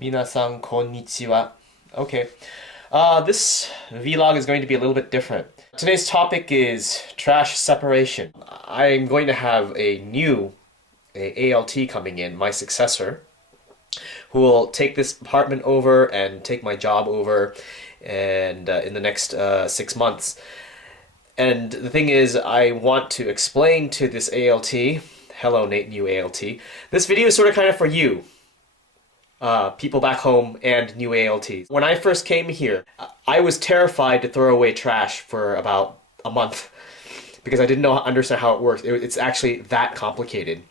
Minasan konnichiwa. Okay, this vlog is going to be a little bit different. Today's topic is trash separation. I'm going to have a new ALT coming in, my successor, who will take this apartment over and take my job over and in the next 6 months. And the thing is, I want to explain to this ALT, hello Nate, new ALT, this video is sort of kind of for you. People back home and new ALTs. When I first came here, I was terrified to throw away trash for about a month because I didn't understand how it works. It's actually that complicated.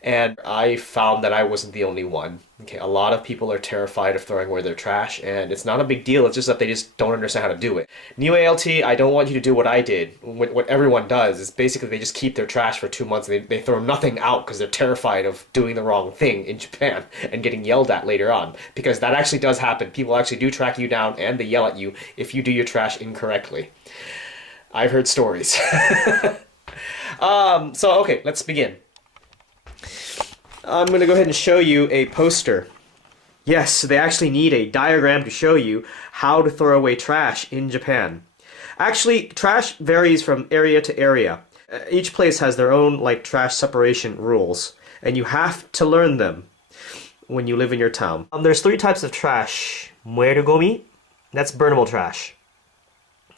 And I found that I wasn't the only one. Okay, a lot of people are terrified of throwing away their trash, and it's not a big deal. It's just that they just don't understand how to do it. New ALT, I don't want you to do what I did. What everyone does is basically they just keep their trash for 2 months and they throw nothing out because they're terrified of doing the wrong thing in Japan and getting yelled at later on. Because that actually does happen. People actually do track you down and they yell at you if you do your trash incorrectly. I've heard stories. So okay, let's begin. I'm going to go ahead and show you a poster. Yes, they actually need a diagram to show you how to throw away trash in Japan. Actually, trash varies from area to area. Each place has their own trash separation rules, and you have to learn them when you live in your town. There's 3 types of trash. Moeru gomi, that's burnable trash.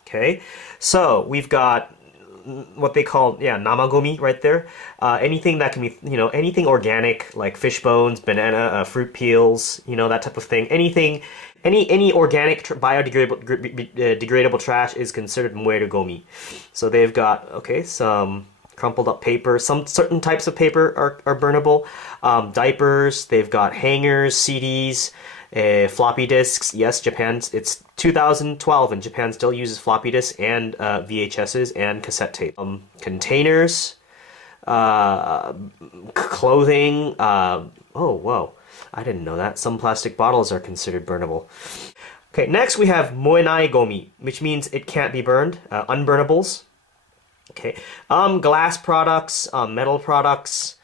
Okay, so we've got what they call, namagomi right there. Anything that can be, anything organic, like fish bones, banana, fruit peels, that type of thing. Any organic biodegradable trash is considered moeru gomi. So they've got, some crumpled up paper. Some certain types of paper are burnable. Diapers, they've got hangers, CDs, floppy disks. Yes, it's 2012 and Japan still uses floppy disks and VHSs and cassette tape. Containers, clothing, oh whoa, I didn't know that. Some plastic bottles are considered burnable. Okay, next we have moenai gomi, which means it can't be burned, unburnables. Okay, glass products, metal products,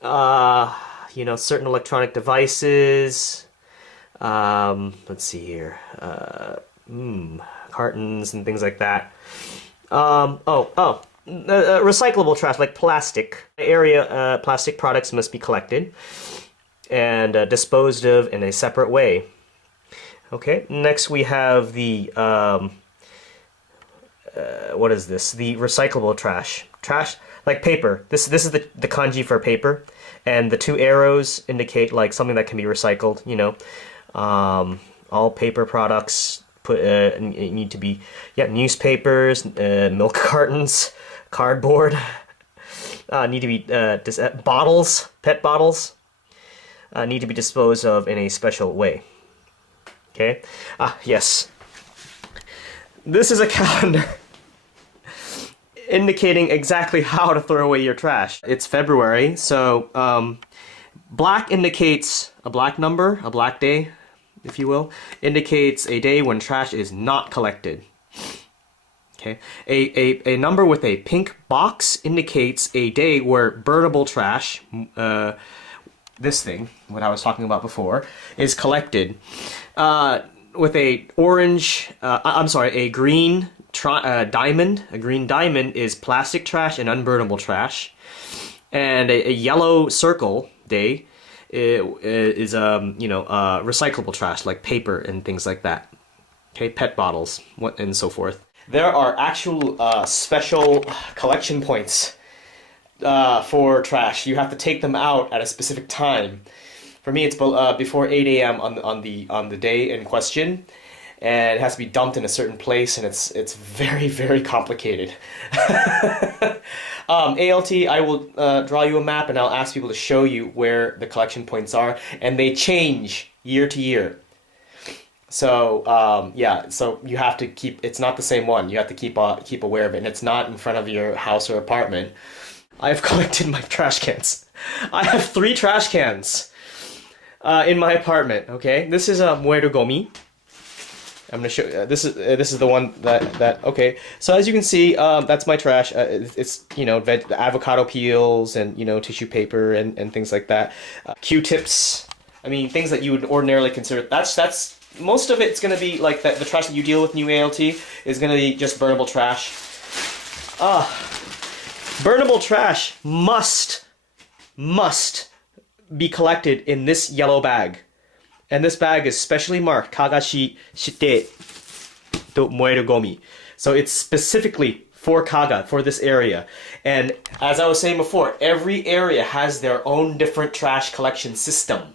certain electronic devices. Let's see here. Cartons and things like that. Recyclable trash like plastic. Plastic products must be collected and disposed of in a separate way. Okay, next we have the what is this? The recyclable trash. Trash like paper. This is the kanji for paper, and the 2 arrows indicate something that can be recycled. All paper products need to be newspapers, milk cartons, cardboard. Need to be bottles, pet bottles. Need to be disposed of in a special way. Okay. Yes. This is a calendar indicating exactly how to throw away your trash. It's February, so black indicates a black number, a black day, if you will, indicates a day when trash is not collected. Okay, a number with a pink box indicates a day where burnable trash, this thing, what I was talking about before, is collected. With a orange, a green diamond. A green diamond is plastic trash and unburnable trash, and a yellow circle day is recyclable trash like paper and things like that. Okay, pet bottles, and so forth. There are actual special collection points for trash. You have to take them out at a specific time. For me, it's before 8 a.m. on the day in question, and it has to be dumped in a certain place, and it's very, very complicated. ALT, I will draw you a map, and I'll ask people to show you where the collection points are, and they change year to year. So so you have to keep. It's not the same one. You have to keep aware of it, and it's not in front of your house or apartment. I've collected my trash cans. I have 3 trash cans in my apartment. Okay, this is a moeru gomi. I'm gonna show. This is the one that. Okay, so as you can see, that's my trash. It's avocado peels and tissue paper and things like that. Q-tips, I mean, things that you would ordinarily consider. That's most of it's going to be like the trash that you deal with new ALT is going to be just burnable trash. Burnable trash must be collected in this yellow bag. And this bag is specially marked Kagashi Shite to Moeru Gomi. So it's specifically for Kaga, for this area. And as I was saying before, every area has their own different trash collection system.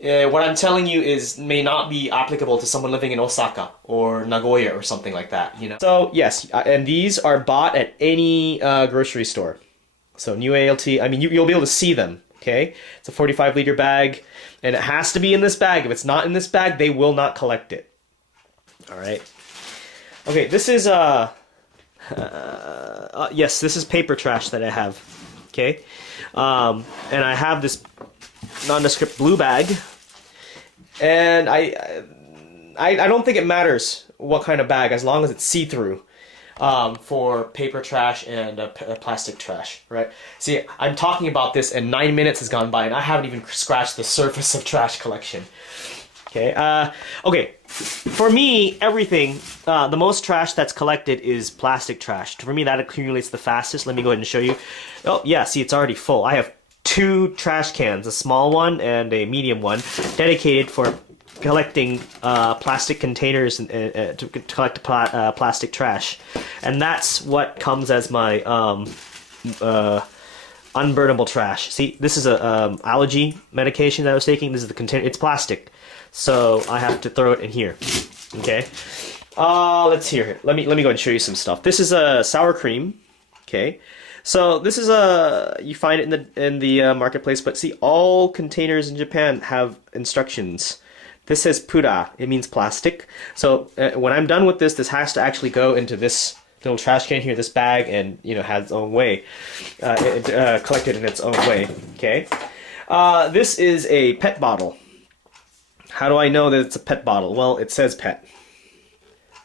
What I'm telling you may not be applicable to someone living in Osaka or Nagoya or something like that, you know. So yes, and these are bought at any grocery store. So new ALT, I mean, you'll be able to see them. Okay, it's a 45-liter bag, and it has to be in this bag. If it's not in this bag, they will not collect it. All right. Okay, this is yes, this is paper trash that I have. Okay, and I have this nondescript blue bag, and I don't think it matters what kind of bag as long as it's see-through for paper trash and plastic trash, right? See, I'm talking about this and 9 minutes has gone by and I haven't even scratched the surface of trash collection. Okay, okay. For me, everything, the most trash that's collected is plastic trash. For me, that accumulates the fastest. Let me go ahead and show you. Oh, yeah, see, it's already full. I have 2 trash cans, a small one and a medium one, dedicated for collecting plastic containers and to collect plastic trash. And that's what comes as my unburnable trash. See, this is a allergy medication that I was taking. This is the container. It's plastic. So I have to throw it in here. Okay. Let's see here. Let me go ahead and show you some stuff. This is a sour cream. Okay. So this is you find it in the marketplace, but see, all containers in Japan have instructions. This says pura. It means plastic. So when I'm done with this, this has to actually go into this little trash can here, this bag, and has its own way, collected in its own way. Okay. This is a PET bottle. How do I know that it's a PET bottle? Well, it says PET.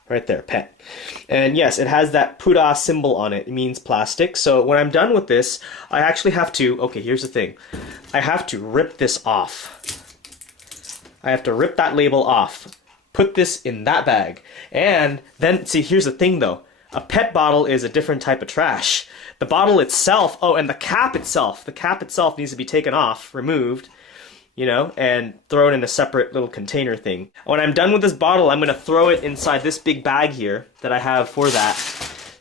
Right there, PET. And yes, it has that pura symbol on it. It means plastic. So when I'm done with this, I actually have to, okay, here's the thing. I have to rip this off. I have to rip that label off. Put this in that bag. And then, see, here's the thing though. A PET bottle is a different type of trash. The bottle itself, oh, and the cap itself needs to be taken off, removed, and thrown in a separate little container thing. When I'm done with this bottle, I'm going to throw it inside this big bag here that I have for that.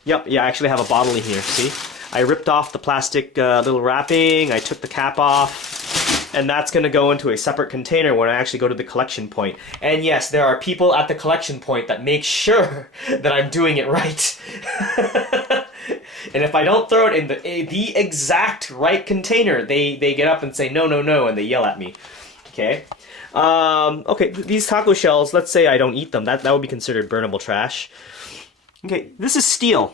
Yep, yeah, I actually have a bottle in here, see? I ripped off the plastic little wrapping, I took the cap off, and that's going to go into a separate container when I actually go to the collection point. And yes, there are people at the collection point that make sure that I'm doing it right. And if I don't throw it in the exact right container, they get up and say, no, no, no, and they yell at me. Okay? Okay, these taco shells, let's say I don't eat them. That would be considered burnable trash. Okay, this is steel.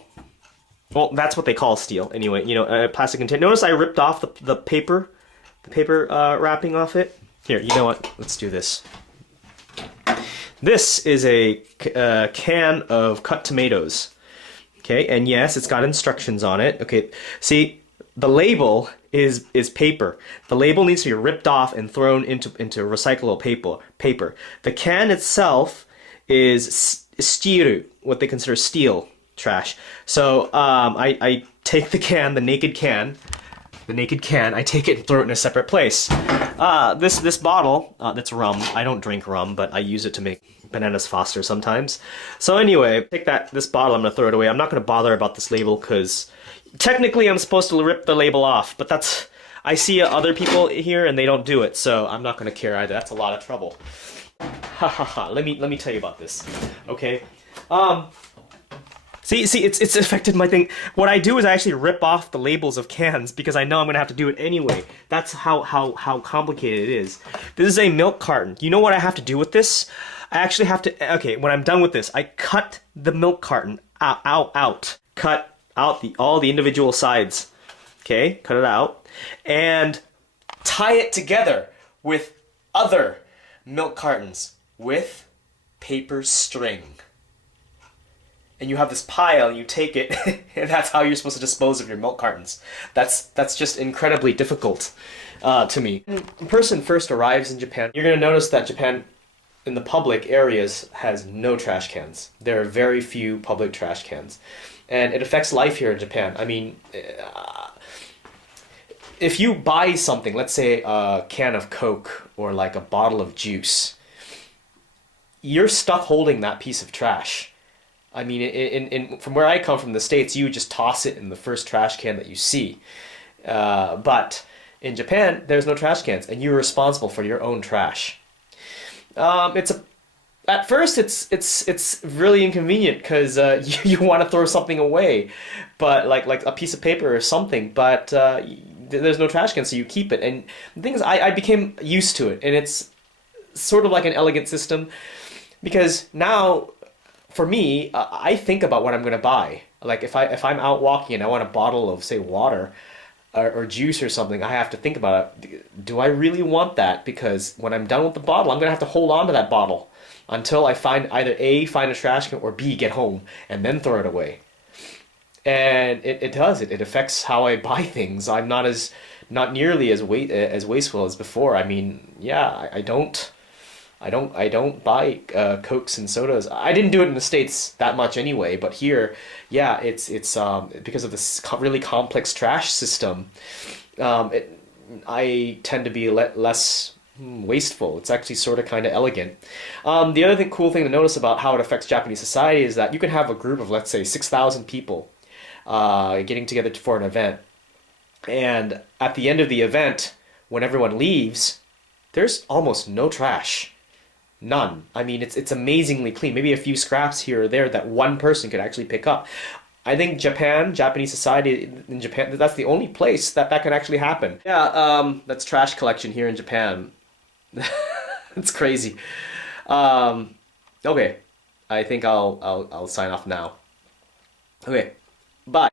Well, that's what they call steel, anyway. A plastic container. Notice I ripped off the paper wrapping off it. Here, you know what? Let's do this. This is a can of cut tomatoes. Okay, and yes, it's got instructions on it. Okay, see, the label is paper. The label needs to be ripped off and thrown into recyclable paper. The can itself is steel, what they consider steel trash. So I take the can, the naked can, I take it and throw it in a separate place. This bottle, that's rum. I don't drink rum, but I use it to make bananas Foster sometimes. So anyway, take this bottle, I'm gonna throw it away. I'm not gonna bother about this label because technically I'm supposed to rip the label off, but I see other people here and they don't do it, so I'm not gonna care either. That's a lot of trouble. Ha ha ha. Let me tell you about this. Okay. See, it's affected my thing. What I do is I actually rip off the labels of cans because I know I'm gonna have to do it anyway. That's how complicated it is. This is a milk carton. You know what I have to do with this? I actually have to, okay, when I'm done with this, I cut the milk carton out. Cut out all the individual sides. Okay, cut it out. And tie it together with other milk cartons with paper string. And you have this pile, and you take it, and that's how you're supposed to dispose of your milk cartons. That's just incredibly difficult. to me. When a person first arrives in Japan, you're going to notice that Japan in the public areas has no trash cans. There are very few public trash cans. And it affects life here in Japan. I mean, if you buy something, let's say a can of Coke or like a bottle of juice, you're stuck holding that piece of trash. I mean, from where I come from, the States, you would just toss it in the first trash can that you see. But in Japan, there's no trash cans, and you're responsible for your own trash. At first it's really inconvenient because you want to throw something away, but like a piece of paper or something, but there's no trash can, so you keep it. And the thing is, I became used to it, and it's sort of like an elegant system because now, for me, I think about what I'm going to buy. Like if I'm out walking and I want a bottle of, say, water or juice or something, I have to think about it. Do I really want that? Because when I'm done with the bottle, I'm going to have to hold on to that bottle until I find either A, find a trash can, or B, get home and then throw it away. And it does. It affects how I buy things. I'm not nearly as wasteful as before. I mean, yeah, I don't buy Cokes and sodas. I didn't do it in the States that much anyway, but here, yeah, it's because of this really complex trash system. I tend to be less wasteful. It's actually sort of kind of elegant. The other cool thing to notice about how it affects Japanese society is that you can have a group of, let's say, 6,000 people getting together for an event, and at the end of the event, when everyone leaves, there's almost no trash. None. I mean, it's amazingly clean. Maybe a few scraps here or there that one person could actually pick up. I think Japanese society in Japan, that's the only place that can actually happen. Yeah, that's trash collection here in Japan. It's crazy. Okay, I think I'll sign off now. Okay, bye.